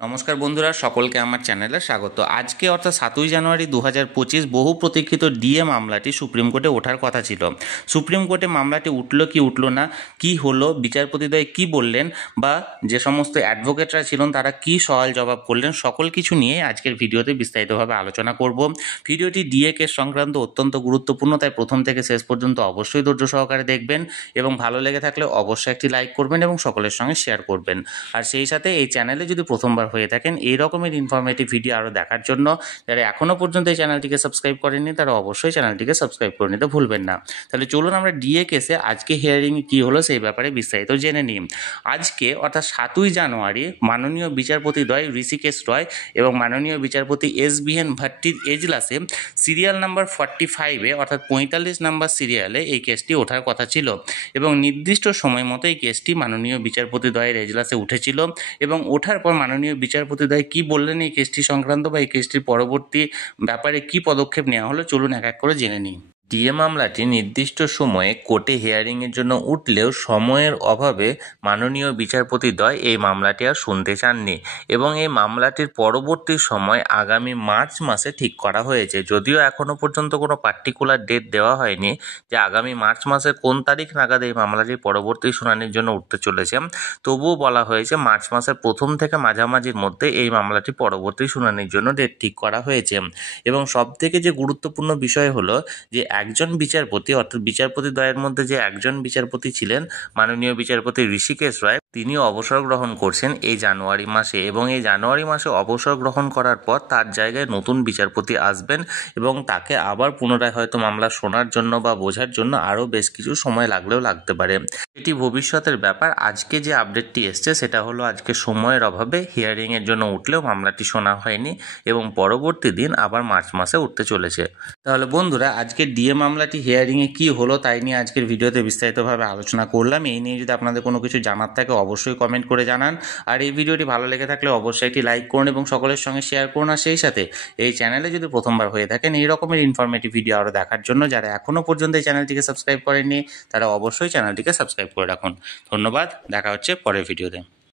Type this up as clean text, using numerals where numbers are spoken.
নমস্কার বন্ধুরা, সকলকে আমার চ্যানেলে স্বাগত। আজকে অর্থাৎ 7ই জানুয়ারি 2025 বহু প্রতীক্ষিত ডিএ মামলাটি সুপ্রিম কোর্টে ওঠার কথা ছিল। সুপ্রিম কোর্টে মামলাটি উঠল কি উঠল না, কি হলো, বিচারপতিদ্বয় কি বললেন, বা যে সমস্ত অ্যাডভোকেটরা ছিলেন তারা কি সওয়াল জবাব করলেন, সকল কিছু নিয়ে আজকের ভিডিওতে বিস্তারিতভাবে আলোচনা করব। ভিডিওটি ডিএ কেস সংক্রান্ত অত্যন্ত গুরুত্বপূর্ণ, তাই প্রথম থেকে শেষ পর্যন্ত অবশ্যই ধৈর্য সহকারে দেখবেন এবং ভালো লেগে থাকলে অবশ্যই একটি লাইক করবেন এবং সকলের সঙ্গে শেয়ার করবেন। আর সেই সাথে এই চ্যানেলে যদি প্রথমবার হয়ে থাকেন এই রকমের ইনফরমেটিভ ভিডিও আরও দেখার জন্য যারা এখনও পর্যন্ত এই চ্যানেলটিকে সাবস্ক্রাইব করেননি তারা অবশ্যই চ্যানেলটিকে সাবস্ক্রাইব করে নিতে ভুলবেন না। তাহলে চলুন আমরা ডিএ কেসে আজকে হিয়ারিংয়ে কী হলো সেই ব্যাপারে বিস্তারিত জেনে নিই। আজকে অর্থাৎ 7ই জানুয়ারি মাননীয় বিচারপতিদ্বয় ঋষিকেশ রয় এবং মাননীয় বিচারপতি SBN ভাট্টির এজলাসে সিরিয়াল নাম্বার 45-এ অর্থাৎ 45 নাম্বার সিরিয়ালে এই কেসটি ওঠার কথা ছিল এবং নির্দিষ্ট সময় মতো এই কেসটি মাননীয় বিচারপতিদ্বয়ের এজলাসে উঠেছিল এবং ওঠার পর মাননীয় বিচারপতিদ্বয় কী বললেন এই কেসটি সংক্রান্ত বা এই কেসটির পরবর্তী ব্যাপারে কী পদক্ষেপ নেওয়া হলো চলুন এক এক করে জেনে নিই। ডিএ মামলাটি নির্দিষ্ট সময়ে কোর্টে হিয়ারিংয়ের জন্য উঠলেও সময়ের অভাবে মাননীয় বিচারপতিদ্বয় এই মামলাটি আর শুনতে চাননি এবং এই মামলাটির পরবর্তী সময় আগামী মার্চ মাসে ঠিক করা হয়েছে। যদিও এখনও পর্যন্ত কোনো পার্টিকুলার ডেট দেওয়া হয়নি যে আগামী মার্চ মাসের কোন তারিখ নাগাদ এই মামলাটি পরবর্তী শুনানির জন্য উঠতে চলেছে, তবুও বলা হয়েছে মার্চ মাসের প্রথম থেকে মাঝামাঝির মধ্যে এই মামলাটি পরবর্তী শুনানির জন্য ডেট ঠিক করা হয়েছে। এবং সবথেকে যে গুরুত্বপূর্ণ বিষয় হলো যে একজন বিচারপতি অর্থাৎ বিচারপতিদ্বয়ের মধ্যে যে একজন বিচারপতি ছিলেন মাননীয় বিচারপতি ঋষিকেশ রায়, তিনি অবসর গ্রহণ করছেন এই জানুয়ারি মাসে এবং এই জানুয়ারি মাসে অবসর গ্রহণ করার পর তার জায়গায় নতুন বিচারপতি আসবেন এবং তাকে আবার পুনরায় হয়তো মামলা শোনার জন্য বা বোঝার জন্য আরও বেশ কিছু সময় লাগলেও লাগতে পারে। এটি ভবিষ্যতের ব্যাপার। আজকে যে আপডেটটি এসছে সেটা হলো আজকে সময়ের অভাবে হিয়ারিংয়ের জন্য উঠলেও মামলাটি শোনা হয়নি এবং পরবর্তী দিন আবার মার্চ মাসে উঠতে চলেছে। তাহলে বন্ধুরা, আজকে ডিএ মামলাটি হিয়ারিংয়ে কী হলো তাই নিয়ে আজকের ভিডিওতে বিস্তারিতভাবে আলোচনা করলাম। এই নিয়ে যদি আপনাদের কোনো কিছু জানার থাকে অবশ্যই কমেন্ট করে জানান। আর এই ভিডিওটি ভালো লেগে থাকলে অবশ্যই একটি লাইক করুন এবং সকলের সঙ্গে শেয়ার করুন। আর সেই সাথে এই চ্যানেলে যদি প্রথমবার হয়ে থাকেন এই রকমের ইনফরমেটিভ ভিডিও আরও দেখার জন্য যারা এখনও পর্যন্ত এই চ্যানেলটিকে সাবস্ক্রাইব করেননি তারা অবশ্যই চ্যানেলটিকে সাবস্ক্রাইব করে রাখুন। ধন্যবাদ, দেখা হচ্ছে পরের ভিডিওতে।